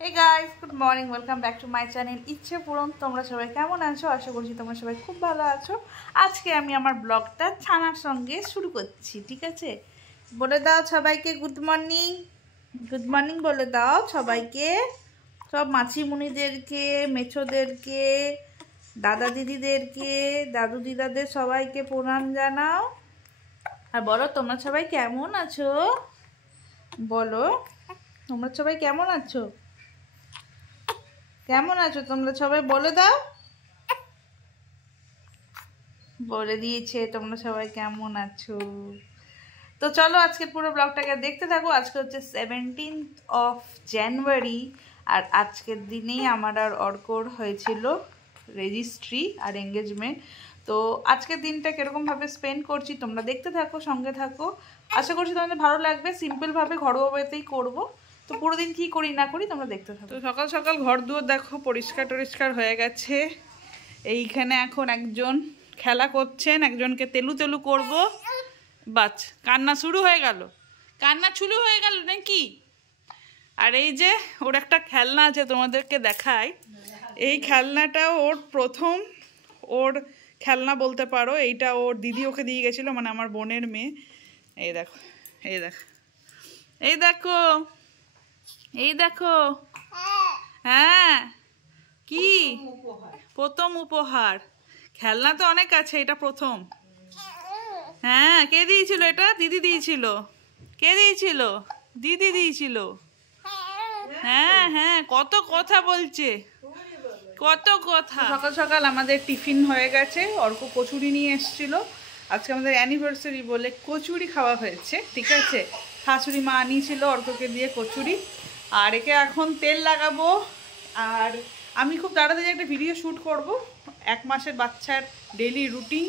Hey guys, good morning. Welcome back to my channel ইচ্ছে পূরণ। তোমরা সবাই কেমন আছো? আশা করছি তোমরা সবাই খুব ভালো আছো। আজকে আমি আমার ব্লগটা ছানার সঙ্গে শুরু করছি, ঠিক আছে? বলে দাও সবাইকে গুড মর্নিং। গুড মর্নিং বলে দাও সবাইকে, সব মাছিমুনিদেরকে, মেছোদেরকে, দাদা দিদিদেরকে, দাদু দিদাদের সবাইকে প্রণাম জানাও। আর বলো তোমরা সবাই কেমন আছো? বলো তোমরা সবাই কেমন আছো? কেমন আছো তোমরা সবাই বলে দাও। বলে দিয়েছে তোমরা সবাই কেমন আছো। তো চলো আজকে পুরো ব্লগটাকে দেখতে থাকো। আজকে হচ্ছে 17th of January আর আজকের দিনেই আমার আর অর্কর হয়েছিল রেজিস্ট্রি আর এঙ্গেজমেন্ট। তো আজকের দিনটা কিরকমভাবে স্পেন্ড করছি তোমরা দেখতে থাকো, সঙ্গে থাকো। আশা করছি তোমাদের ভালো লাগবে। সিম্পলভাবে ঘরোয়াভাবেই করবো। তো পুরো দিন কী করি না করি তোমরা দেখতে থাকো। তো সকাল সকাল ঘর দুয়ার দেখো পরিষ্কার টরিষ্কার হয়ে গেছে। এইখানে এখন একজন খেলা করছেন, একজনকে তেলু তেলু করবো। বাচ, কান্না শুরু হয়ে গেল, কান্না শুরু হয়ে গেল নাকি? আর এই যে ওর একটা খেলনা আছে, তোমাদেরকে দেখাই। এই খেলনাটা ওর প্রথম, ওর খেলনা বলতে পারো। এইটা ওর দিদি ওকে দিয়ে গেছিলো, মানে আমার বোনের মেয়ে। এই দেখো, এই দেখো, এই দেখো, এই দেখো। হ্যাঁ, কি প্রথম উপহার? খেলনা তো অনেক আছে, এটা প্রথম। হ্যাঁ, কে দিয়েছিল এটা? দিদি দিয়েছিল। কে দিয়েছিল? দিদি দিয়েছিল। হ্যাঁ হ্যাঁ, কত কথা বলছে, কত কথা। সকাল সকাল আমাদের টিফিন হয়ে গেছে। অর্ক কচুরি নিয়ে এসেছিল। আজকে আমাদের অ্যানিভার্সারি বলে কচুরি খাওয়া হয়েছে, ঠিক আছে? শাশুড়ি মা আনিয়েছিল অর্ককে দিয়ে কচুরি। আর একে এখন তেল লাগাবো। আর আমি খুব তাড়াতাড়ি একটা ভিডিও শ্যুট করব, 1 মাসের বাচ্চার ডেইলি রুটিন।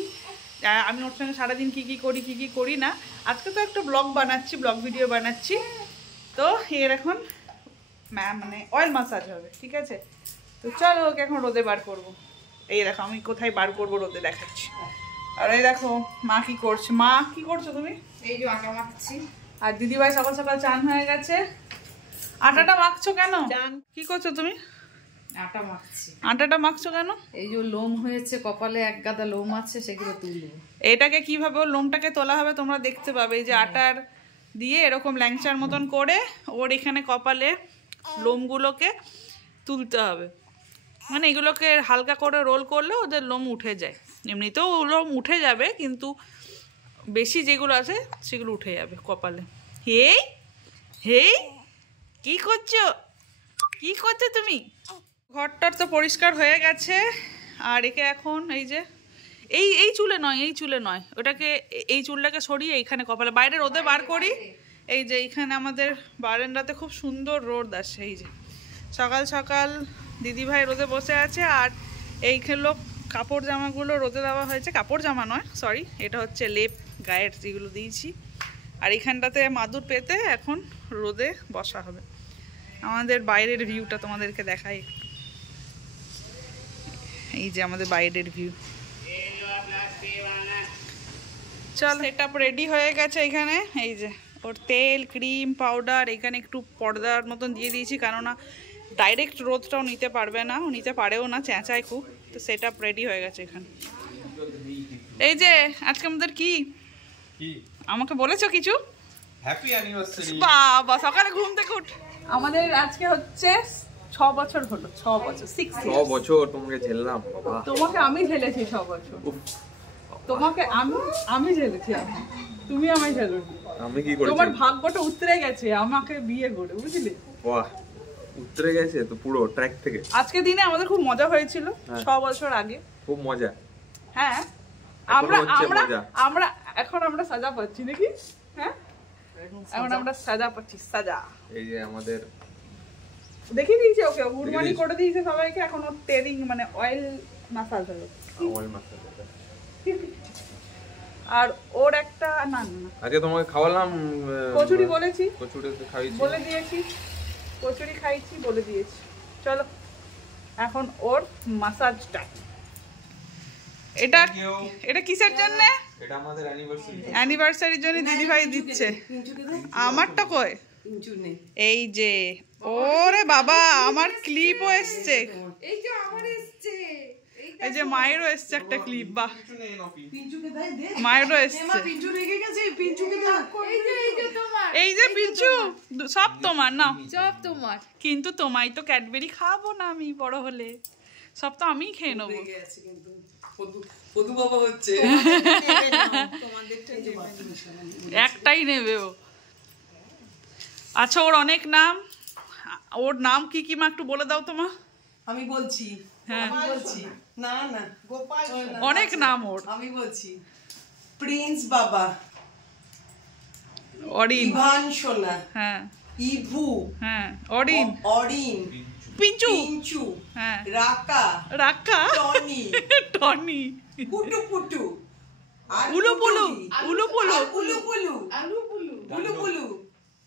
আমি ওর সঙ্গে সারাদিন কী কী করি, কী কী করি না। আজকে তো একটা ব্লগ বানাচ্ছি, ব্লগ ভিডিও বানাচ্ছি। তো এর এখন মানে অয়েল মাসাজ হবে, ঠিক আছে? তো চলো ওকে এখন রোদে বার করবো। এই দেখো আমি কোথায় বার করবো রোদে দেখাচ্ছি। আর এই দেখো মা কি করছে। মা কি করছো তুমি? এই যে আটা মাখছি। আর দিদিভাই সকাল সকাল চান হয়ে গেছে। আটাটা মাখছো কেন? কি করছো তুমি? আটা মাখছি। আটাটা মাখছো কেন? এই যে লোম হয়েছে কপালে, এক গাদা লোম আছে, সেগুলো তুলবো। এটাকে কিভাবে ওর লোমটাকে তোলা হবে তোমরা দেখতে পাবে। এই যে আটার দিয়ে এরকম ল্যাংচার মতন করে ওর এখানে কপালে লোমগুলোকে তুলতে হবে। মানে এগুলোকে হালকা করে রোল করলে ওদের লোম উঠে যায়। এমনিতেও লোম উঠে যাবে, কিন্তু বেশি যেগুলো আছে সেগুলো উঠে যাবে কপালে। হেই হেই, কি করছো? কি করছো তুমি? ঘরটার তো পরিষ্কার হয়ে গেছে। আর একে এখন এই যে এই চুলে নয়, এই চুলে নয়, ওটাকে এই চুলটাকে সরিয়ে এইখানে কপালে বাইরে রোদে বার করি। এই যে এইখানে আমাদের বারান্দাতে খুব সুন্দর রোদ আসে। এই যে সকাল সকাল দিদিভাই রোদে বসে আছে। আর এইগুলো কাপড় জামাগুলো রোদে দেওয়া হয়েছে। কাপড় জামা নয়, সরি, এটা হচ্ছে লেপ গায়ের যেগুলো দিয়েছি। আর এইখানটাতে মাদুর পেতে এখন রোদে বসা হবে। আমাদের বাইরের ভিউটা তোমাদেরকে দেখাই। এই যে আমাদের বাইরের ভিউ। চল, এটা রেডি হয়ে গেছে। এখানে এই যে ওর তেল, ক্রিম, পাউডার, এখানে একটু পর্দার মতন দিয়ে দিয়েছি, কেননা ডাইরেক্ট রোদটাও নিতে পারবে না, ও নিতে পারেও না, চেঁচায় খুব। তো সেটা রেডি হয়ে গেছে এখানে। এই যে আজকে আমাদের কি আমাকে বলেছো কিছু? Happy anniversary. বাবা, সকালে ঘুম থেকে উঠ। আমাদের আজকে হচ্ছে 6 বছর হলো। 6 বছর, 6 বছর তোমাকে ঝেললাম বাবা। তোমাকে আমি ঝেলেছি 6 বছর। তোমাকে আমি ঝেলেছি, তুমি আমায় ঝেলোনি। আমি কি করেছি? তোমার ভাগ্যটা উতরে গেছে আমাকে বিয়ে করে, বুঝলে? বাহ, উতরে গেছে তো পুরো ট্র্যাক থেকে। আজকে দিনে আমাদের খুব মজা হয়েছিল 6 বছর আগে। খুব মজা। হ্যাঁ, আমরা এখন আমরা সাজা পাচ্ছি নাকি? হ্যাঁ, এখন আমরা সাজা পাচ্ছি। সাজা এই যে আমাদের দেখিয়ে দিয়েছে, ওকে গুড মর্নিং করে দিয়েছে সবাইকে। এখন ওর টেরিং মানে অয়েল মাসাজ হবে। Oil massage. আর ওর একটা না না আজকে তোমাকে খাওয়ালাম কচুরি, বলেছি কচুরি খাইয়েছি, বলে দিয়েছি, কচুরি খাইছি বলে দিয়েছি। চলো এখন ওর মাসাজটা। এটা এটা কিসের জন্য? এটা আমাদের অ্যানিভার্সারি। অ্যানিভার্সারির জন্য দিদিভাই দিচ্ছে। আমারটা কই? এই যে ওরে বাবা আমার ক্লিপও এসছে, এই যে আমার এসছে, এই যে মায়েরও এসছে একটা ক্লিপ, বাহ মায়েরও এসছে। এই যে পিঞ্চু সব তোমার নাও, সব তোমার। কিন্তু তোমায় তো ক্যাডবেরি খাওয়াবো না আমি বড় হলে, সব তো আমিই খেয়ে নেবো। একটাই নেবে ও। আচ্ছা ওর অনেক নাম, ওর নাম কি কি মা একটু বলে দাও তো মা। আমি বলছি, হ্যাঁ বলছি না না গোপাল, অনেক নাম ওর। আমি বলছি প্রিন্স বাবা, অরিন, ইভান সোনা, হ্যাঁ ইভু, হ্যাঁ অরিন, অরিন, পিঞ্চু, পিঞ্চু, হ্যাঁ রাকা, রাকা, টনি, টনি, পুটু পুটু, আর উলুপুলু, উলুপুলু, আর উলুপুলু, আলু পুলু, উলুপুলু,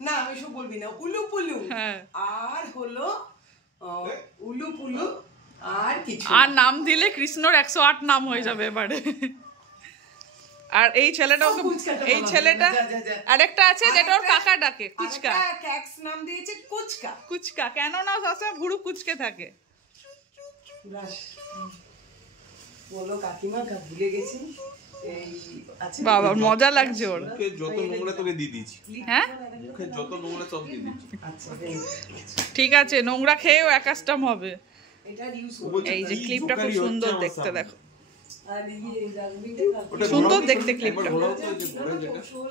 না আমি সব বলবি না, উলুপুলু, হ্যাঁ আর হলো উলুপুলু, আর কিছু আর নাম দিলে কৃষ্ণর 108 নাম হয়ে যাবে এবারে। আর এই ছেলেটা, এই ছেলেটা আরেকটা আছে যেটা ওর কাকা ডাকে কুচকা, ক্যাক্স নাম দিয়েছে কুচকা। কুচকা কেন না সবসময় ভুরু কুচকে থাকে। বলো কাকিমা ভুলে গেছি। বাবা মজা লাগছে ওর। যত নোংরা তোকে দিয়ে দিয়েছি, হ্যাঁ মুখে যত নোংরা সব দিয়ে দিয়েছি। ঠিক আছে, নোংরা খেয়েও একাস্টম হবে। এই যে ক্লিপটা খুব সুন্দর দেখতে, দেখো সুন্দর দেখতে ক্লিপটা।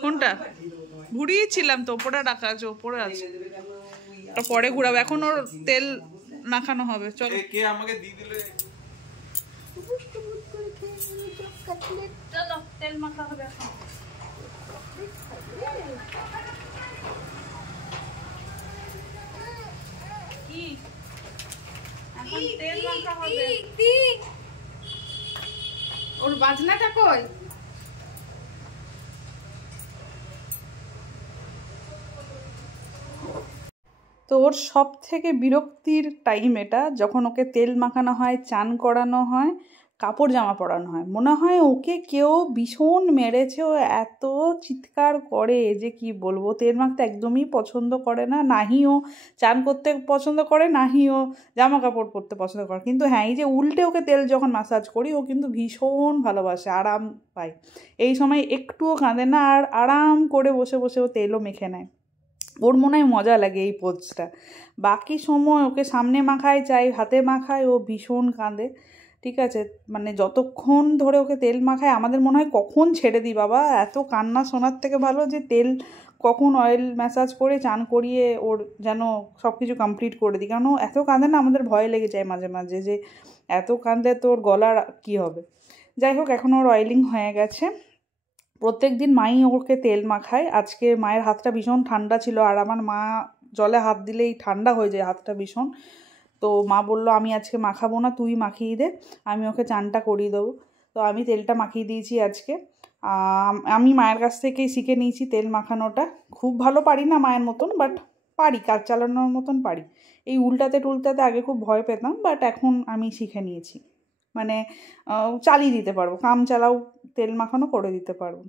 কোনটা ঘুরিয়েছিলাম তো, ওপরে রাখা আছে, ওপরে আছে, পরে ঘুরাবো, এখন ওর তেল মাখানো হবে। চলো কে আমাকে দিয়ে দিলে, চলো তেল মাখা হবে এখন। কি এখন তেল মাখা হবে? ওর বাজনাটা কই? তো ওর সব থেকে বিরক্তির টাইম এটা, যখন ওকে তেল মাখানো হয়, চান করানো হয়, কাপড় জামা পরানো হয়, মনে হয় ওকে কেউ ভীষণ মেরেছে। ও এত চিৎকার করে যে কি বলবো। তেল মাখতে একদমই পছন্দ করে না, নাহি ও চান করতে পছন্দ করে, নাহি ও জামা কাপড় পরতে পছন্দ করে। কিন্তু হ্যাঁ, এই যে উল্টে ওকে তেল যখন ম্যাসাজ করি, ও কিন্তু ভীষণ ভালোবাসে, আরাম পায়। এই সময় একটুও কাঁদে না, আর আরাম করে বসে বসে ও তেলও মেখে নেয়। ওর মনে হয় মজা লাগে এই পোজটা। বাকি সময় ওকে সামনে মাখায় চাই, হাতে মাখায়, ও ভীষণ কাঁদে। ঠিক আছে, মানে যতক্ষণ ধরে ওকে তেল মাখায় আমাদের মনে হয় কখন ছেড়ে দিই বাবা, এত কান্না শোনার থেকে ভালো যে তেল কখন অয়েল ম্যাসাজ করে চান করিয়ে ওর যেন সব কিছু কমপ্লিট করে দিই। কারণ এত কাঁদে না, আমাদের ভয় লেগে যায় মাঝে মাঝে যে এত কাঁদে তো ওর গলার কী হবে। যাই হোক, এখন ওর অয়েলিং হয়ে গেছে। প্রত্যেক দিন মাই ওকে তেল মাখায়। আজকে মায়ের হাতটা ভীষণ ঠান্ডা ছিল, আর আমার মা জলে হাত দিলেই ঠান্ডা হয়ে যায় হাতটা ভীষণ। তো মা বললো আমি আজকে মাখাবো না, তুই মাখিয়ে দে, আমি ওকে চানটা করিয়ে দেবো। তো আমি তেলটা মাখিয়ে দিয়েছি আজকে। আমি মায়ের কাছ থেকেই শিখে নিয়েছি তেল মাখানোটা। খুব ভালো পারি না মায়ের মতন, বাট পারি, কাজ চালানোর মতন পারি। এই উল্টাতে টুলটাতে আগে খুব ভয় পেতাম, বাট এখন আমি শিখে নিয়েছি, মানে চালিয়ে দিতে পারবো, কাম চালাও তেল মাখানো করে দিতে পারবো।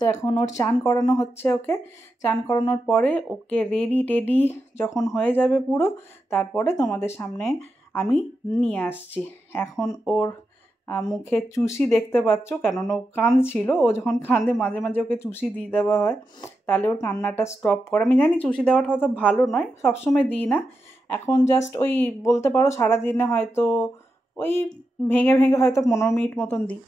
তো এখন ওর চান করানো হচ্ছে। ওকে চান করানোর পরে ওকে রেডি টেডি যখন হয়ে যাবে পুরো, তারপরে তোমাদের সামনে আমি নিয়ে আসছি। এখন ওর মুখে চুষি দেখতে পাচ্ছ, কেননা ও কাঁদছিল। ও যখন কাঁদে মাঝে মাঝে ওকে চুষি দিয়ে দেওয়া হয়, তাহলে ওর কান্নাটা স্টপ করে। আমি জানি চুষি দেওয়াটা হয়তো ভালো নয়, সবসময় দিই না, এখন জাস্ট ওই বলতে পারো সারাদিনে হয়তো ওই ভেঙে ভেঙে হয়তো 15 মিনিট মতন দিই।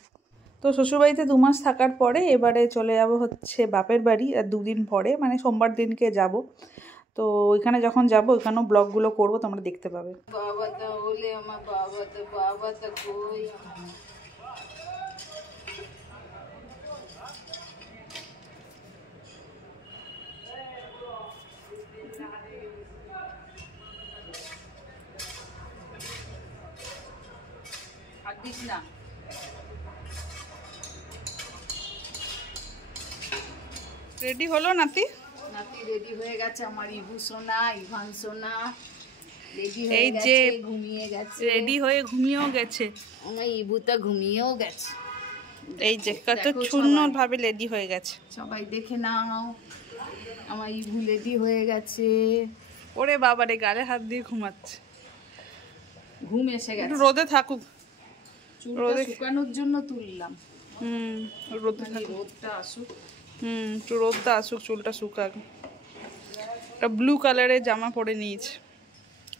তো শ্বশুরবাড়িতে 2 মাস থাকার পরে এবারে চলে যাব হচ্ছে বাপের বাড়ি, আর 2 দিন পরে মানে সোমবার দিনকে যাব। তো ওইখানে যখন যাব ওইখানেও ব্লগগুলো করবো, তোমরা দেখতে পাবে। বাবা তো বলে আমার বাবা তো কই? আর দিস না। রেডি হলো নাতি? নাতি রেডি হয়ে গেছে, আমার ইভু সোনা, ইভান সোনা রেডি এই হয়ে যে গেছে, ঘুমিয়ে গেছে। রেডি হয়ে ঘুমিয়েও গেছে। আমার ইভু তো ঘুমিয়েও গেছে। এই যে কত দেখো সুন্দর ভাবে রেডি হয়ে গেছে। সবাই দেখে নাও। আমার ইভু রেডি হয়ে গেছে, ওরে বাবা রে, গালে হাত দিয়ে ঘুমাচ্ছে। ঘুম এসে একটু গেছে। রোদে থাকুক। চুলটা শুকানোর জন্য তুললাম, রোদে মানে থাকুক। রোদটা আসুক। একটু রোদটা আসুক, চুলটা শুকাক। একটা ব্লু কালারের জামা পরে নিয়েছে,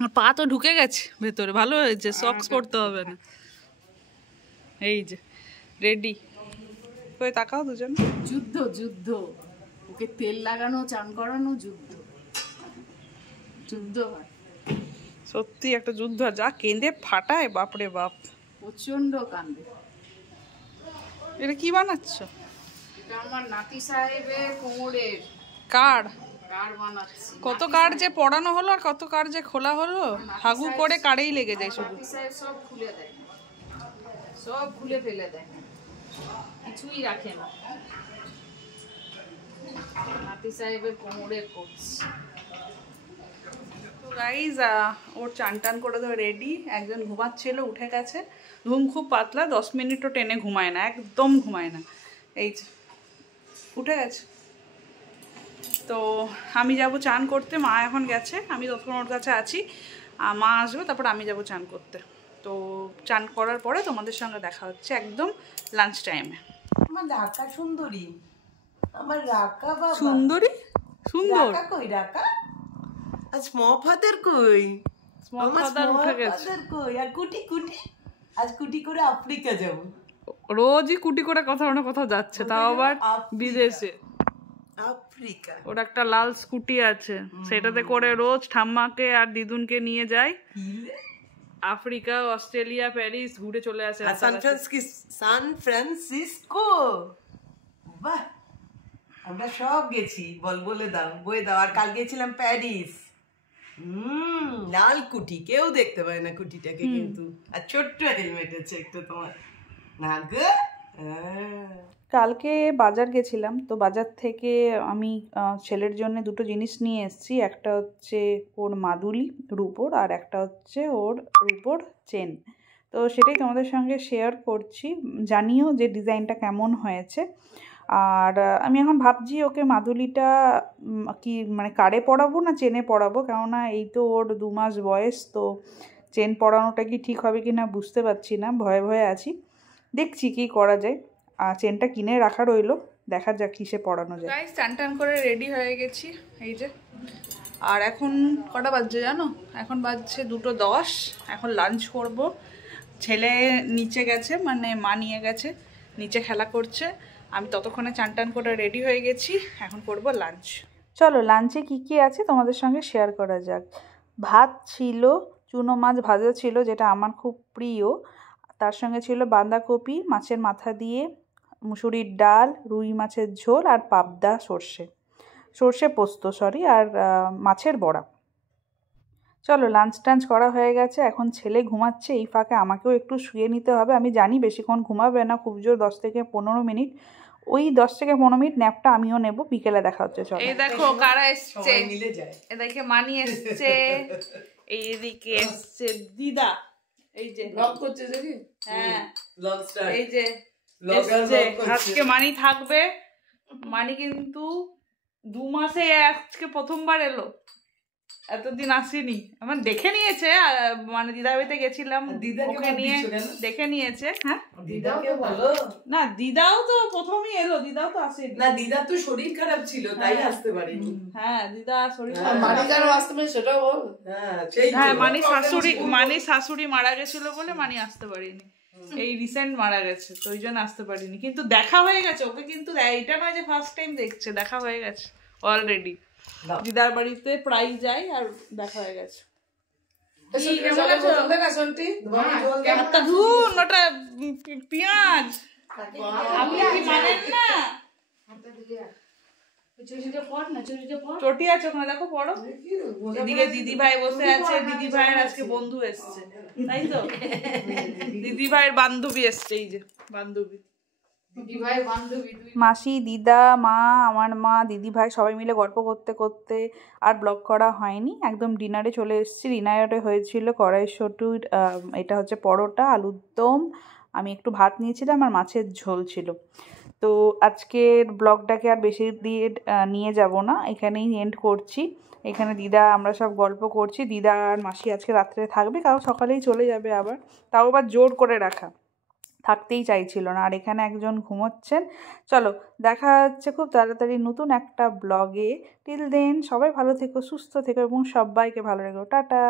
আর পা তো ঢুকে গেছে ভেতরে, ভালো হয়েছে, সক্স পরতে হবে না। এই যে রেডি কই, তাকাও দুজন। যুদ্ধ যুদ্ধ, ওকে তেল লাগানো, চান করানো, যুদ্ধ যুদ্ধ হয়, সত্যি একটা যুদ্ধ। যা কেঁদে ফাটায়, বাপরে বাপ, প্রচন্ড কান্দে। এটা কি বানাচ্ছ? এটা আমার নাতি সাহেবের কোমরের কার্ড। কার বানাচ্ছি। কত কার্ড যে পড়ানো হলো আর কত কার্ড যে খোলা হলো, হাগু করে কারেই লেগে যায় শুধু। নাতি সাহেব সব খুলে দেয়, সব খুলে ফেলে দেয়, কিছুই রাখে না। নাতি সাহেবের কোমরের করছি। তো গাইজ, ওর চান টান করে তো রেডি। একজন ঘুমাচ্ছিল, উঠে গেছে। ঘুম খুব পাতলা, 10 মিনিটও টেনে ঘুমায় না, একদম ঘুমায় না। এই যে উঠে গেছে। তো আমি যাব চান করতে, মা এখন গেছে, আমি ততক্ষণ ওর কাছে আছি। মা আসবে, তারপর আমি যাব চান করতে। তো চান করার পরে তোমাদের সঙ্গে দেখা হচ্ছে একদম লাঞ্চ টাইমে। আমার রাকা সুন্দরী, আমার রাকা বাবা। সুন্দরী? সুন্দর? রাকা কই রাকা? আজ স্মল ফাদার কই? Small father উঠে গেছে। ফাদার কই? আর কুটি কুটি? আজ কুটি করে আফ্রিকা যাব। রোজই কুটি করে কোথাও না কোথাও যাচ্ছে, তাও আবার আফ্রিকা। বিদেশে। আফ্রিকা। ওর একটা লাল স্কুটি আছে, সেটাতে করে রোজ ঠাম্মাকে আর দিদুনকে নিয়ে যায় আফ্রিকা, অস্ট্রেলিয়া, প্যারিস ঘুরে চলে আসে। আর সান ফ্রান্সিসকো। বাহ, আমরা সব গেছি, বলে দাও, বয়ে দাও। আর কাল গেছিলাম প্যারিস। লাল কুটি, কেউ দেখতে পায় না কুটিটাকে কিন্তু। আর ছোট্ট হেলমেট আছে একটা তোমার, না গো? কালকে বাজার গেছিলাম, তো বাজার থেকে আমি ছেলের জন্য দুটো জিনিস নিয়ে এসেছি। একটা হচ্ছে ওর মাদুলি রূপোর, আর একটা হচ্ছে ওর রূপোর চেন। তো সেটাই তোমাদের সঙ্গে শেয়ার করছি, জানিও যে ডিজাইনটা কেমন হয়েছে। আর আমি এখন ভাবছি ওকে মাদুলিটা কি মানে কারে পরাবো না চেনে পরাবো, কেননা এই তো ওর 2 মাস বয়স। তো চেন পরানোটা কি ঠিক হবে কি না বুঝতে পারছি না, ভয়ে ভয়ে আছি। দেখছি কি করা যায়। আর চেনটা কিনে রাখা রইলো, দেখা যাক কিসে পরানো যায়। গাইস, চান টান করে রেডি হয়ে গেছি, এই যে। আর এখন কটা বাজছে জানো? এখন বাজছে 2:10। এখন লাঞ্চ করব। ছেলে নিচে গেছে, মানে মা নিয়ে গেছে, নিচে খেলা করছে। আমি ততক্ষণে চান টান করে রেডি হয়ে গেছি, এখন করব লাঞ্চ। চলো লাঞ্চে কি কি আছে তোমাদের সঙ্গে শেয়ার করা যাক। ভাত ছিল, চুনো মাছ ভাজা ছিল যেটা আমার খুব প্রিয়, তার সঙ্গে ছিল বাঁধাকপি মাছের মাথা দিয়ে, মুসুরির ডাল, রুই মাছের ঝোল, আর পাবদা সর্ষে পোস্ত আর মাছের বড়া। চলো লাঞ্চ টাঞ্চ করা হয়ে গেছে, এখন ছেলে ঘুমাচ্ছে, এই ফাঁকে আমাকেও একটু শুয়ে নিতে হবে। আমি জানি বেশিক্ষণ ঘুমাবে না, খুব জোর 10 থেকে 15 মিনিট। ওই 10 থেকে 15 মিনিট ন্যাপটা আমিও নেব, বিকেলে দেখা হচ্ছে। চলো, এই দেখো কারা এসছে, মিলে যায়। এদিকে মানি এসছে, এইদিকে এসছে দিদা, এই যে ব্লগ করছে দেখি। হ্যাঁ ব্লগ স্টার। এই যে এসছে। আজকে মানি থাকবে। মানি কিন্তু 2 মাসে আজকে প্রথমবার এলো, এতদিন আসেনি। আমার দেখে নিয়েছে, মানে দিদা বাড়িতে গেছিলাম, ওকে নিয়ে দেখে নিয়েছে। হ্যাঁ, দিদাকে বলো না, দিদাও তো প্রথমই এলো, দিদাও তো আসেনি। না, দিদার তো শরীর খারাপ ছিল, তাই আসতে পারিনি। হ্যাঁ, দিদা শরীর মানি কেন আসতে পারে সেটাও বল। হ্যাঁ, সেই হ্যাঁ, মানি শাশুড়ি মারা গেছিল বলে মানি আসতে পারিনি। এই রিসেন্ট মারা গেছে, তো ওই জন্য আসতে পারিনি। কিন্তু দেখা হয়ে গেছে ওকে, কিন্তু এটা নয় যে ফার্স্ট টাইম দেখছে, দেখা হয়ে গেছে অলরেডি। দিদার বাড়িতে প্রায় যাই, আর দেখা হয়ে গেছে। ওটা পেঁয়াজ, আপনি কি মানেন না? চটি আছে ওখানে, দেখো পড়ো। এদিকে দিদি ভাই বসে আছে, দিদি ভাইয়ের আজকে বন্ধু এসছে, তাই তো? দিদি ভাইয়ের বান্ধবী এসছে, এই যে বান্ধবী, মাসি, দিদা, মা, আমার মা, দিদি ভাই সবাই মিলে গল্প করতে করতে আর ব্লগ করা হয়নি। একদম ডিনারে চলে এসেছি। ডিনারে হয়েছিল কড়াইশুঁটির, এটা হচ্ছে পরোটা, আলুর দম, আমি একটু ভাত নিয়েছিলাম, আর মাছের ঝোল ছিল। তো আজকের ব্লগটাকে আর বেশি দিয়ে নিয়ে যাব না, এখানেই এন্ড করছি। এখানে দিদা আমরা সব গল্প করছি, দিদা আর মাসি আজকে রাত্রে থাকবে, কারণ সকালেই চলে যাবে আবার, তাও আবার জোর করে রাখা, থাকতেই চাইছিল না। আর এখানে একজন ঘুমোচ্ছেন। চলো দেখা হচ্ছে খুব তাড়াতাড়ি নতুন একটা ব্লগে। টিল দেন সবাই ভালো থেকো, সুস্থ থেকো এবং সবাইকে ভালো রেখো। টাটা।